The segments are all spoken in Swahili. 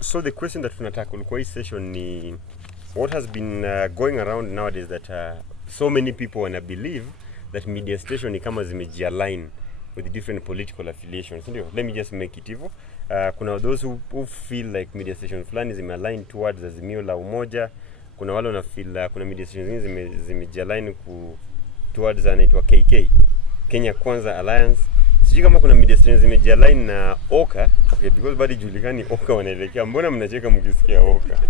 So the question that tunataka ulikuwa hii session ni what has been going around nowadays that so many people wanna believe that media station ni kama zimejialign with different political affiliations, ndio? Let me just make it hivyo. Kuna those who feel like media station fulani zimealign towards Azimio la Umoja. Kuna wale wana feel kuna media stations zingine zimejialign towards anaitwa KK, Kenya Kwanza Alliance. Sijui kama kuna media stations zimejialign na Oka, okay, because bado julikani Oka wanaelekea. Mbona mnacheka mkisikia Oka?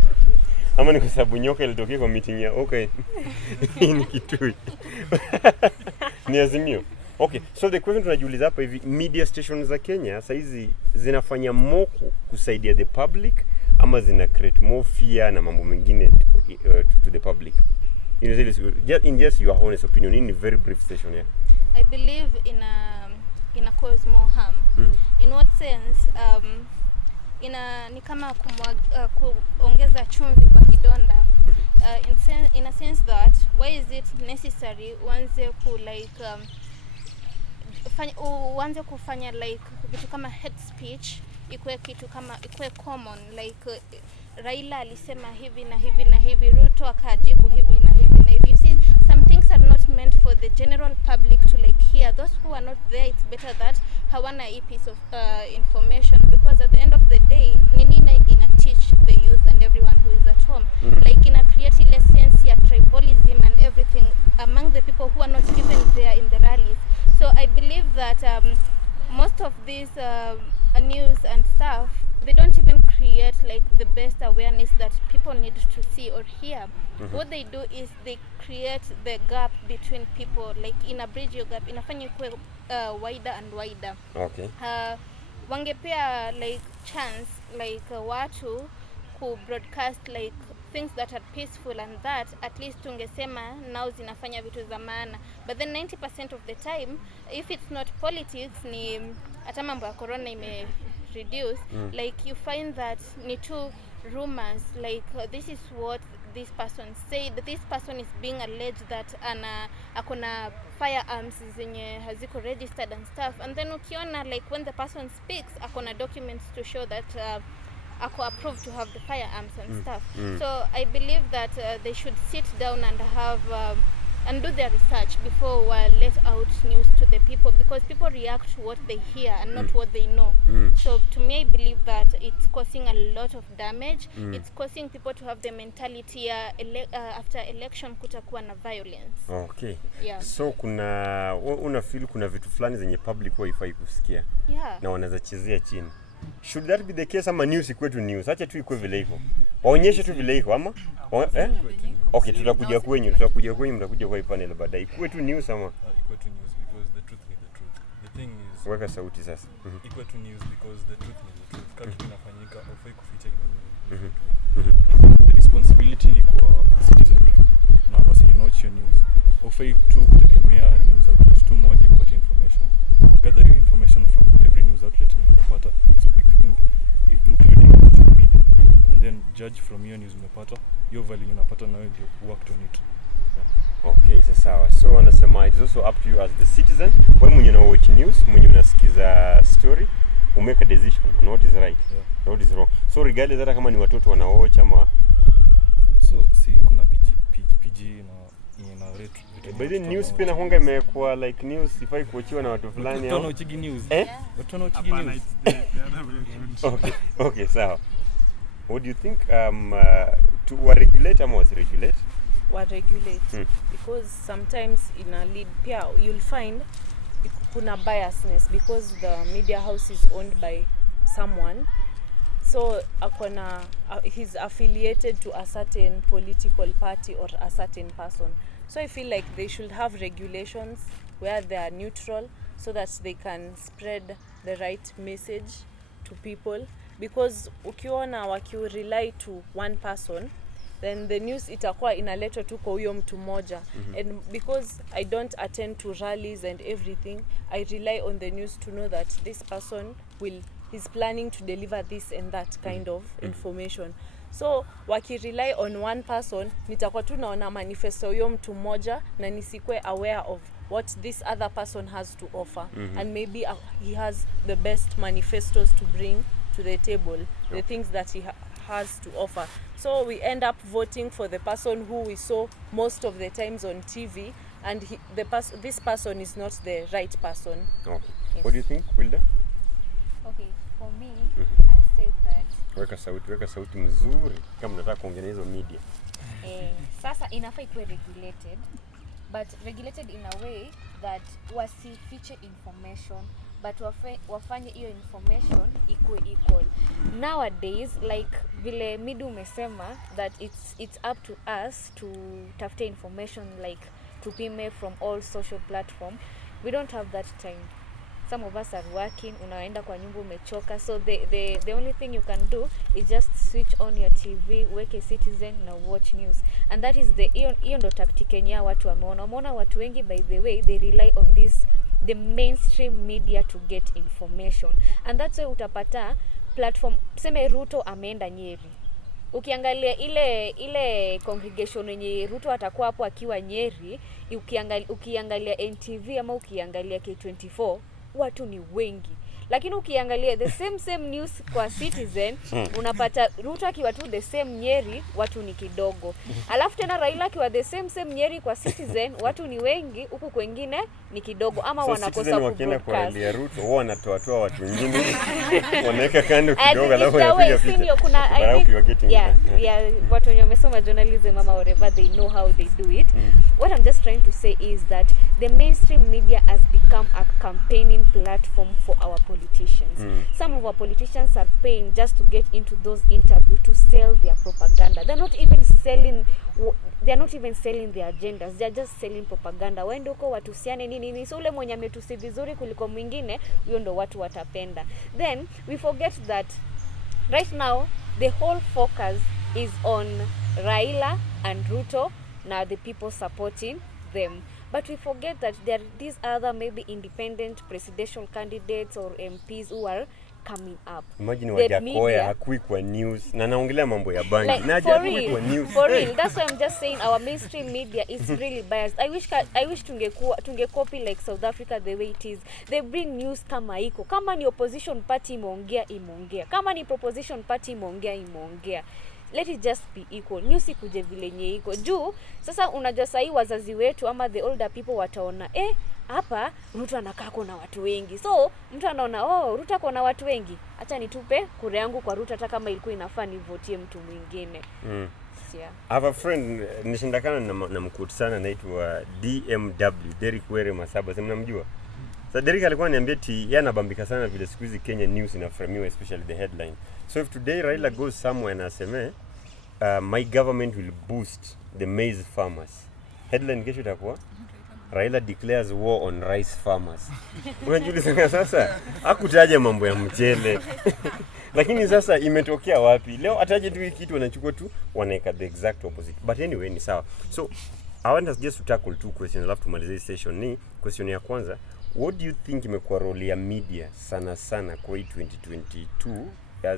Ama ni kwa sababu nyoka ilitokea kwa meeting ya Oka ni Kitui. Ni Azimio. Okay, so the question tunajiuliza hapa hivi, media stations za Kenya sasa hizi zinafanya more kusaidia the public ama zina create more fear na mambo mengine to the public? In just your honest opinion, in a very brief session here. I believe in a cause more harm. In what sense? Ni kama kuongeza chumvi kwa kidonda. In a sense that why is it necessary uanze kufanya like vitu kama hate speech ikuwe kitu kama ikuwe common, like Raila alisema hivi na hivi na hivi, Ruto akajibu hivi na hivi na hivi. You see, some things are not meant for the general public to like hear. Those who are not there, it's better that hawana a piece of information, because at the end of the day nini ina teach the youth and everyone who is at home, like ina create ile sense ya tribalism and everything among the people who are not even there in the rallies. So I believe that most of these news and stuff, they don't even create like the best awareness that people need to see or hear. What they do is they create the gap between people, like in a bridge your gap, inafanya ikuwe wider and wider. Okay. Wangepea like chance like watu ku broadcast like things that are peaceful, and that at least tungesema now zinafanya vitu za maana. But then 90% of the time, if it's not politics, ni hata mambo ya corona ime reduce, like you find that ni two rumors, like this is what this person said, this person is being alleged that akona firearms zenye haziko registered and stuff, and then ukiona like when the person speaks akona documents to show that ako approved to have the firearms and stuff. So I believe that they should sit down and have and do their research before we let out news to the people, because people react to what they hear and not what they know. So to me, I believe that it's causing a lot of damage. It's causing people to have the mentality after election kutakuwa na violence. Okay. Yeah. So una feel kuna vitu fulani zenye public haifai kusikia. Yeah. Na wanaweza chezea chini. Should that be the case ama news ikuwe tu news? Acha tu ikuwe vile iko. Waonyeshe tu vile iko ama? Okay, tutakuja kwenyu mtakuja kwa panel baadaye. Ikuwe tu news ama? Ikuwe tu news because the truth is the truth. The thing is, weka sauti sasa. Ikuwe tu news because the truth is the truth. Kama kinafanyika ufai kuficha kitu. The responsibility ni kwa citizenry na wasinyoche news. Ufai tu kutegemea news outlet tu moja kupata information. Gather your information from every news outlet unazopata, including social media, and then judge from your news umepata, your value unapata na wewe worked on it. Yeah. Okay, sawa. So wanasema it's also up to you as the citizen. Wewe mwenye una watch news, mwenye unasikiza story, umeka decision on what is right, and what is wrong. So regardless hata kama ni watoto wana watch ama kuna PG na rate. But the news pia honga imekuwa like news ifai kuachiwa na watu fulani au uchigi news. Watu uchigi news. Okay, sawa. What do you think to regulate ama was regulate? What regulate? Because sometimes in a lead pia you'll find kuna biasness because the media house is owned by someone. So he's affiliated to a certain political party or a certain person. So I feel like they should have regulations where they are neutral so that they can spread the right message to people. Because ukiona rely to one person, then the news itakuwa inaletwa tu kwa huyo mtu mmoja. And because I don't attend to rallies and everything, I rely on the news to know that this person he's planning to deliver this and that kind of information. So rely on one person, nitakuwa tu naona manifesto huyo mtu mmoja na nisikwe aware of what this other person has to offer. And maybe he has the best manifestos to bring to the table, the things that he has to offer. So we end up voting for the person who we saw most of the times on TV, and this person is not the right person. Okay. Yes. What do you think, Wilda? Okay, for me, I say that Weka sauti mzuri kama unataka kuongea hizo media. sasa inafaa ikuwe regulated, but regulated in a way that wasifiche information, but wafanye hiyo information ikuwe equal. Nowadays, like vile Midu umesema, that it's up to us to tafute information, like tupime from all social platform. We don't have that time. Some of us are working, unaenda kwa nyumba umechoka, so the only thing you can do is just switch on your TV, weke Citizen na watch news. And that is hiyo ndo tactic yenye watu wameona watu wengi, by the way, they rely on the mainstream media to get information. And that's why utapata platform, tuseme Ruto ameenda Nyeri, ukiangalia ile congregation yenye Ruto atakuwa hapo akiwa Nyeri, ukiangalia NTV ama ukiangalia K24, watu ni wengi. Lakini ukiangalia the same news kwa Citizen, unapata Ruto akiwa tu the same Nyeri, watu ni kidogo. Alafu tena Raila akiwa the same Nyeri kwa Citizen, watu ni wengi, huku kwengine ni kidogo, ama So wanakosa wakienda kwa kubroadcast. Ruto wao wanatoa watu wengine wanaweka kando And kidogo, alafu it's the way, wanapiga senior, picha. kuna But I hope you are getting it. watu wenye wamesoma journalism ama whatever, they know how they do it. What I'm just trying to say is that the mainstream media has become a campaigning platform for our politicians. Some of our politicians are paying just to get into those interviews to sell their propaganda. They're not even selling their agendas. They're just selling propaganda. Waende huko watusiane nini. So ule mwenye ametusi vizuri kuliko mwingine, huyo ndo watu watapenda. Then we forget that right now the whole focus is on Raila and Ruto, now the people supporting them. But we forget that there are these other maybe independent presidential candidates or MPs who are coming up. Imagine The Wajakoya media- hakui kwa news na naongelea mambo ya bangi. Like, Na for hakui kwa news. for real. That's why I'm just saying our mainstream media is really biased. I wish tungecopy like South Africa the way it is. They bring news kama iko. Kama ni opposition party imeongea. Kama ni proposition party imeongea. Let it just be equal. News ikuje vile nye iko. Juu, sasa unajua sahi wazazi wetu ama the older people wataona, hapa Ruto anakaa na watu wengi. So, mtu anaona, Ruto ako na watu wengi. Acha nitupe kura yangu kwa Ruto hata kama ilikuwa inafaa nivotie mtu mwingine. Yeah. I have a friend nishindakana na mkuti sana anaitwa DMW, Derrick Were Masaba. Mnamjua? So Derrick alikuwa ananiambia yeye anabambika sana vile siku hizi Kenya news inaframiwa, especially the headline. So if today Raila goes somewhere and aseme my government will boost the maize farmers, headline kesho itakuwa Raila declares war on rice farmers. Unajiuliza sasa hakutaja mambo ya mchele. Lakini sasa imetokea wapi? Leo ataje tu kitu wanachukua tu wanaeka the exact opposite. But anyway ni sawa. So I want us just to tackle two questions alafu tumalize hii session. Ni question ya kwanza, what do you think imekuwa role ya media sana kwa 2022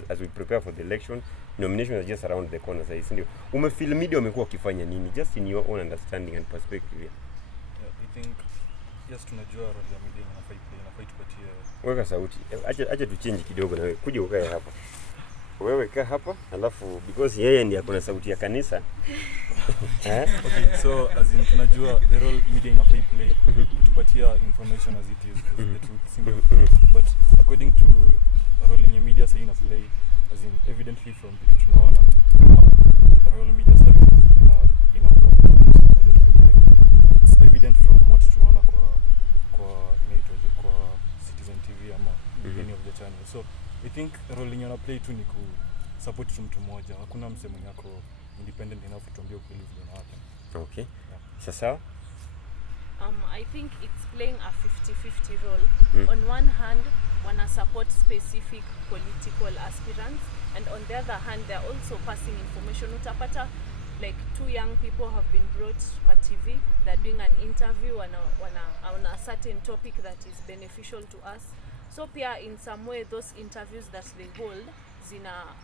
as we prepare for the election? Nominations are just around the corner sasa, ndio. Umefeel media wamekuwa wakifanya nini just in your own understanding and perspective? I think yes, tunajua role ya media inafaa tupatie. Weka sauti. Acha tu change kidogo na wewe. Kuja ukae hapa. Wewe kaa hapa alafu because yeye ndiye akona sauti ya kanisa. Okay, so as in tunajua the role media inafaa play kutupatia information as it is, as the truth, simple. But according to role in media say ina play, as in evidently from vitu tunaona kama role media services inaunga mkono it's evident from what tunaona kwa inaitwaje kwa Citizen TV ama any of the channels. So I think role ina play tu ni ku support mtu mmoja. Hakuna msemo yako independent enough tuambie ukweli vile na happen. Okay. Sasa I think it's playing a 50-50 role. On one hand, wanna support specific political aspirants, and on the other hand, they're also passing information. Utapata like two young people have been brought kwa TV. They're doing an interview on a certain topic that is beneficial to us. So pia in some way, those interviews that they hold,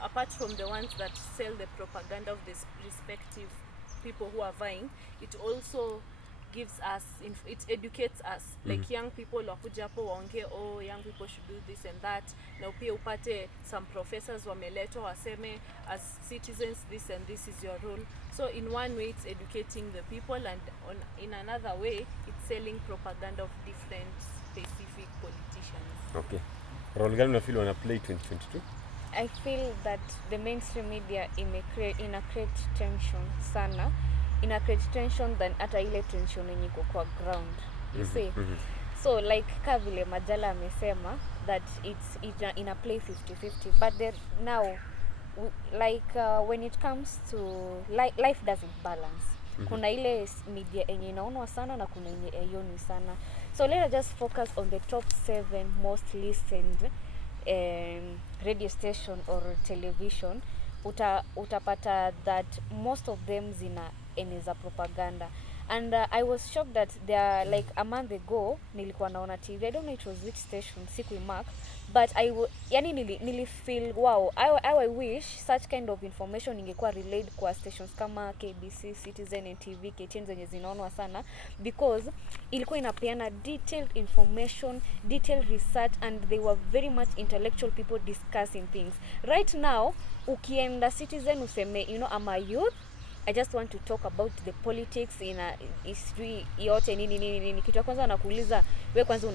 apart from the ones that sell the propaganda of the respective people who are vying, it also gives us it educates us like young people wakuja hapo waongee young people should do this and that, na pia upate some professors wameletwa waseme as citizens this and this is your role. So in one way it's educating the people, and in another way it's selling propaganda of different specific politicians. Okay, role gani unafeel wana play 2022? I feel that the mainstream media ina create tension sana, ina create tension than hata ile tension yenye iko kwa ground, you see. So like ka vile Majala amesema that it's ina play 50-50, but there now when it comes to life doesn't balance. Kuna ile media yenye inaonwa sana na kuna yenye aioni sana. So let us just focus on the top 7 most listened radio station or television. Utapata that most of them zina eneza propaganda. And I was shocked that there like a month ago nilikuwa naona TV, I don't know it was which station, sikuimark, but yani nili feel wow, I wish such kind of information ingekuwa relayed kwa stations kama KBC, Citizen, NTV, KTN zenye zinaonwa sana, because ilikuwa inapeana detailed information, detailed research, and they were very much intellectual people discussing things. Right now ukienda Citizen useme, you know, I'm a youth, I just want to talk about the politics in a history yote nini. Kitu ya kwanza wanakuuliza wewe kwanza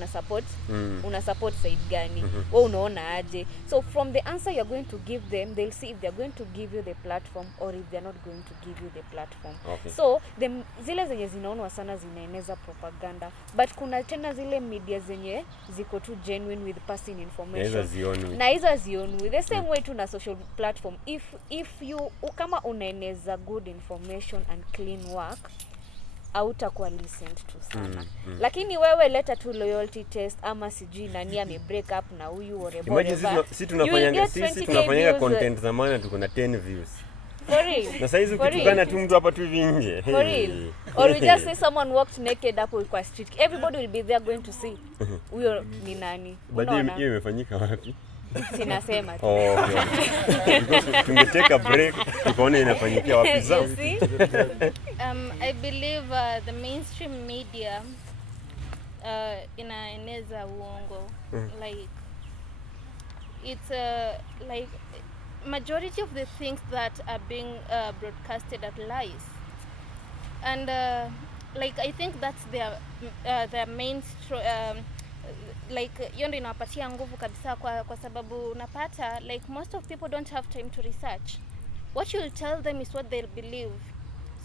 una support side gani? Wewe unaona aje? So from the answer you're going to give them, they'll see if they're going to give you the platform or if they're not going to give you the platform. Okay. So zile zenye zinaonwa sana zinaeneza propaganda, but kuna tena zile media zenye ziko tu genuine with passing information. Na hizo zionwi the same way to na social platform. If you kama unaeneza good information and clean work, hautakuwa listened to sana. Lakini wewe leta tu loyalty test ama sijui nani ame break up na huyu whatever. Imagine sisi tunafanyanga content za maana tuko na 10 views. For real. Na saizi ukitukana tu mtu hapa tu hivi nje. For real. Or we just say someone walked naked hapo kwa street. Everybody will be there going to see huyo ni nani. But hiyo imefanyika wapi? Sinasema tu. Because tungeteka a break tukaona inafanyikia wapi zao. I believe the mainstream media inaeneza uongo. Like it's like majority of the things that are being broadcasted are lies, and like I think that's their main like hiyo ndio inawapatia nguvu kabisa kwa sababu unapata like most of people don't have time to research. What you'll tell them is what they'll believe.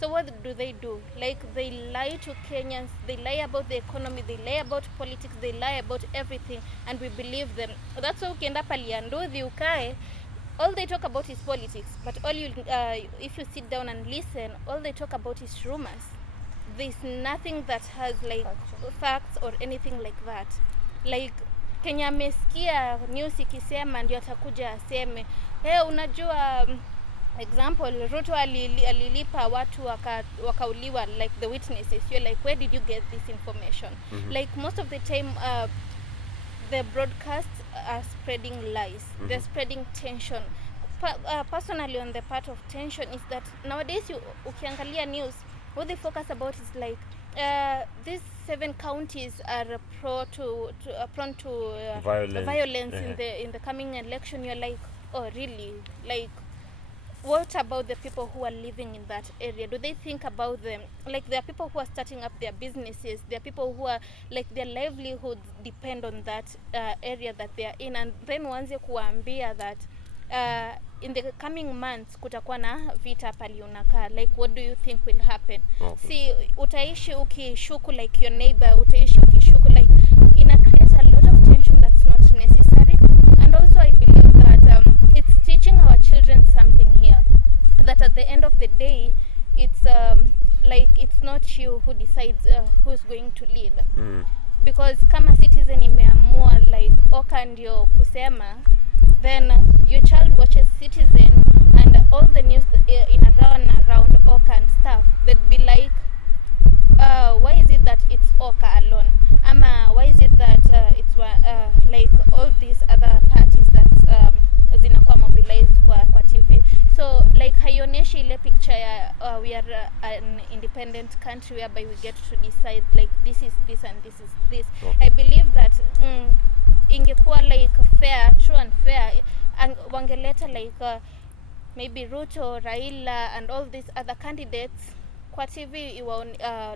So what do? Like they lie to Kenyans, they lie about the economy, they lie about politics, they lie about everything, and we believe them. That's why ukienda pale Nduthi ukae, all they talk about is politics, but if you sit down and listen, all they talk about is rumors. There's nothing that has like facts or anything like that. Like Kenya amesikia news ikisema ndio atakuja aseme, unajua example Ruto alilipa watu wakauliwa like the witnesses. You're like, where did you get this information? Like most of the time the broadcasts are spreading lies. They're spreading tension. Personally on the part of tension is that nowadays ukiangalia news, what they focus about is like these 7 counties are prone to violence in the coming election. You're like, oh really? Like what about the people who are living in that area? Do they think about them? Like there are people who are starting up their businesses. There are people who are like their livelihoods depend on that area that they are in, and then wanze kuambia that in the coming months kutakuwa na vita pali unakaa. Like what do you think will happen? Okay. See, utaishi ukishuku like your neighbor, utaishi ukishuku like ina create a lot of tension that's not necessary. And also I believe that it's teaching our children something here, that at the end of the day it's like it's not you who decides who's going to lead. Because kama Citizen imeamua like Oka ndio kusema, then your child watches Citizen and all the news in around Oka and stuff, they'd be like, why is it that it's Oka alone? Why is it that it's like all these other parties that zinakuwa mobilized kwa TV? So like haioneshi ile picture we are an independent country whereby we get to decide like this is this and this is this. Okay. I believe that ingekuwa like fair, true and fair, and wangeleta like maybe Ruto, Raila and all these other candidates kwa TV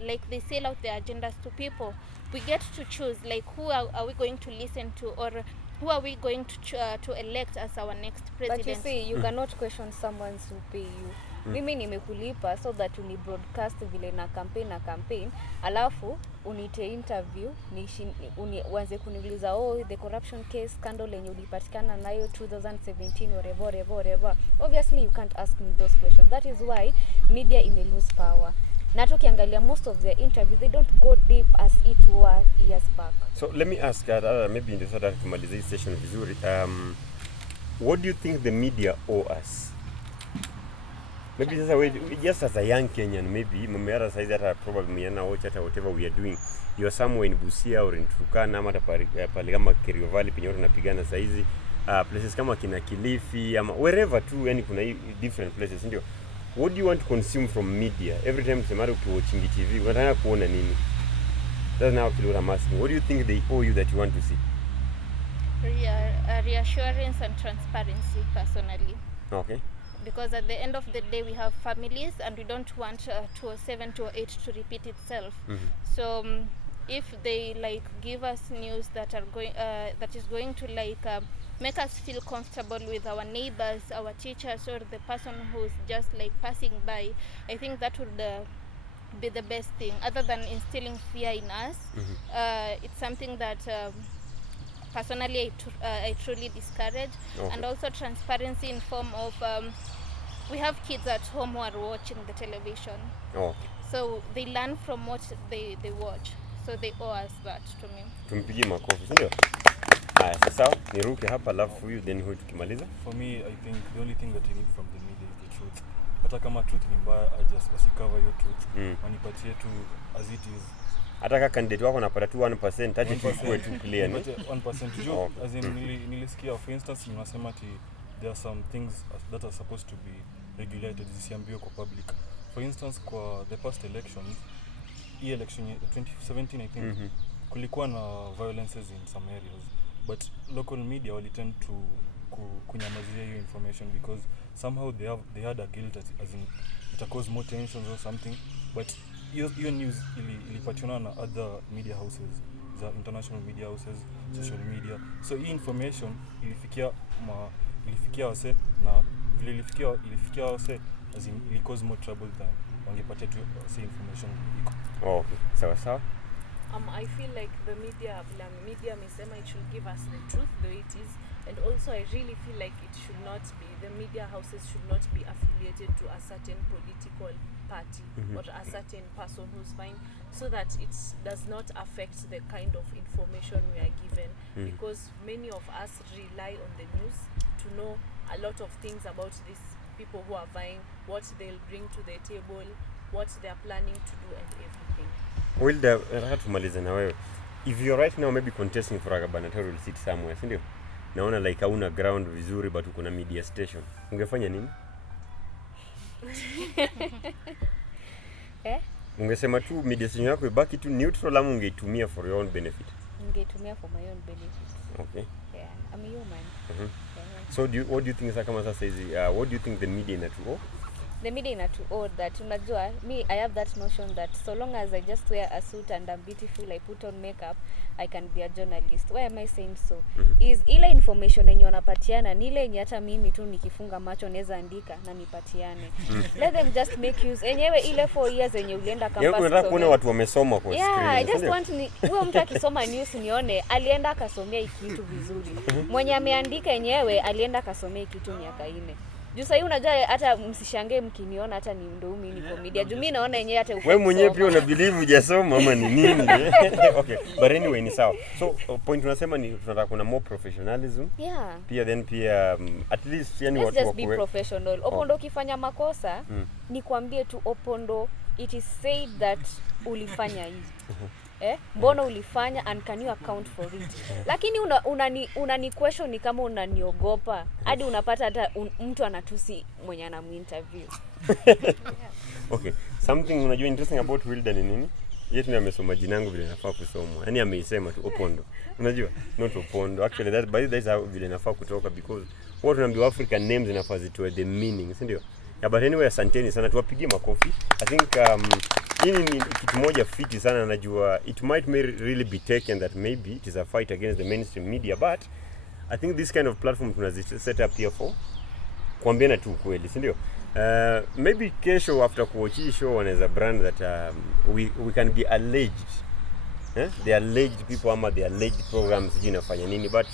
like they sell out their agendas to people. We get to choose like who are we going to listen to, or who are we going to elect as our next president. But you see, you cannot question someone who pay you. Mimi nimekulipa so that uni broadcast vile na campaign alafu unite interview uanze kuniuliza the corruption case scandal yenye ulipatikana nayo 2017 whatever. Obviously you can't ask me those questions. That is why media ime lose power. Na tukiangalia most of their interviews they don't go deep as it were years back. So let me ask maybe ndio sasa tumalize hii session vizuri. What do you think the media owe us? Maybe just as a young Kenyan, maybe mmera size hata probably mmeana watch hata whatever we are doing. You are somewhere in Busia or in Turkana ama pale kama Kerio Valley penye watu napigana saizi, places kama kina Kilifi ama wherever tu, yani kuna different places ndio. What do you want to consume from media? Every time semara ukiwatching TV unataka kuona nini? That's now what I'm asking. What do you think they owe you that you want to see? Reassurance and transparency personally. Okay. Because at the end of the day we have families and we don't want 207 208 to repeat itself. So if they like give us news that are going that is going to like make us feel comfortable with our neighbors, our teachers, or the person who's just like passing by, I think that would be the best thing, other than instilling fear in us. It's something that personally I truly discourage. Okay. And also transparency in form of we have kids at home who are watching the television. Okay. So they learn from what they watch. So they owe us that to me. Tumpigie makofi, ndio? Haya, sasa niruke hapa alafu huyu then huyu tukimaliza. For me, I think the only thing that I need from the media is the truth. Hata kama truth ni mbaya, just cover your truth. Wanipatie tu as it is. Hata kama candidate wako anapata tu 1%, aje tuwe tu clear ni. 1% juu as in nilisikia for instance mnasema ati there are some things that are supposed to be regulated zisiambiwe kwa public. For instance kwa the past elections, election 2017 I think kulikuwa na violences in some areas, but local media wali tend to kunyamazia hiyo information because somehow they had a guilt as in it cause more tensions or something, but hiyo news ilipatiana na other media houses, the international media houses, social media. So hii information ilifikia wase na vile ilifikia wase as in ili cause more trouble than wangepatia tu information iko. Okay, sawa. I feel like the media amesema it should give us the truth the way it is, and also I really feel like it should not be, the media houses should not be affiliated to a certain political party or a certain person who's fine, so that it does not affect the kind of information we are given, because many of us rely on the news to know a lot of things about these people who are vying, what they'll bring to the table, what they're planning to do and everything. Wilda, nataka tumalize na wewe. If you're right now maybe contesting for a gubernatorial seat somewhere, si ndio? Naona like hauna ground vizuri but uko na media station. Ungefanya nini? Ungesema tu media station yako ibaki tu neutral ama ungeitumia for your own benefit? Ungeitumia for my own benefit. Okay. Yeah, I'm a human. Yeah. So what do you think kama sasa hizi what do you think the media inatuo? The media inatuo that unajua me I have that notion that so long as I just wear a suit and I'm beautiful, I put on makeup, I can be a journalist. Why am I saying so? Is ile information yenye wanapatiana ni ile yenye hata mimi tu nikifunga macho naweza andika na nipatiane. Let them just make use. Enyewe ile 4 years yenye ulienda campus. Yeye unataka kuona watu wamesoma kwa screen. Yeah, I just want huyo mtu akisoma news nione alienda akasomea kitu vizuri. Mwenye ameandika enyewe alienda akasomea kitu miaka 4. Juu sasa unajua hata msishangae mkiniona hata ni ndo mimi ni media. Juu mimi naona yenyewe hata wewe mwenyewe pia una believe hujasoma ama ni nini? Okay, but anyway ni sawa. So point unasema ni tunataka kuna more professionalism. Yeah. Pia then pia at least yani watu wako just be professional. Opondo ukifanya makosa ni kuambie tu Opondo it is said that ulifanya hivi. mbona ulifanya and can you account for it? Lakini unani question ni kama unaniogopa hadi unapata hata mtu anatusi mwenye anamuinterview. Okay, something unajua interesting about Wilda ni nini? Yeye ndiye amesoma jina langu vile nafaa kusomwa. Yaani ameisema tu Opondo. Unajua? Not Opondo. Actually that is how vile nafaa kutoka because what tunaambiwa African names inafaa zitoe the meaning, si ndio? Yeah, but anyway asanteni sana, tuwapigie makofi. I think hii ni kitu moja fiti sana, najua it might really be taken that maybe it is a fight against the mainstream media, but I think this kind of platform tunazi set up here for kuambiana tu kweli, si ndio? Maybe kesho after kuwatch hii show wanaweza brand that we can be alleged. The alleged people ama the alleged programs zinafanya nini, but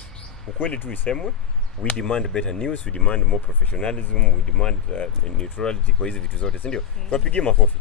ukweli tu isemwe. We demand better news, we demand more professionalism, we demand neutrality kwa hizi vitu zote, si ndio? Tuwapigie makofi.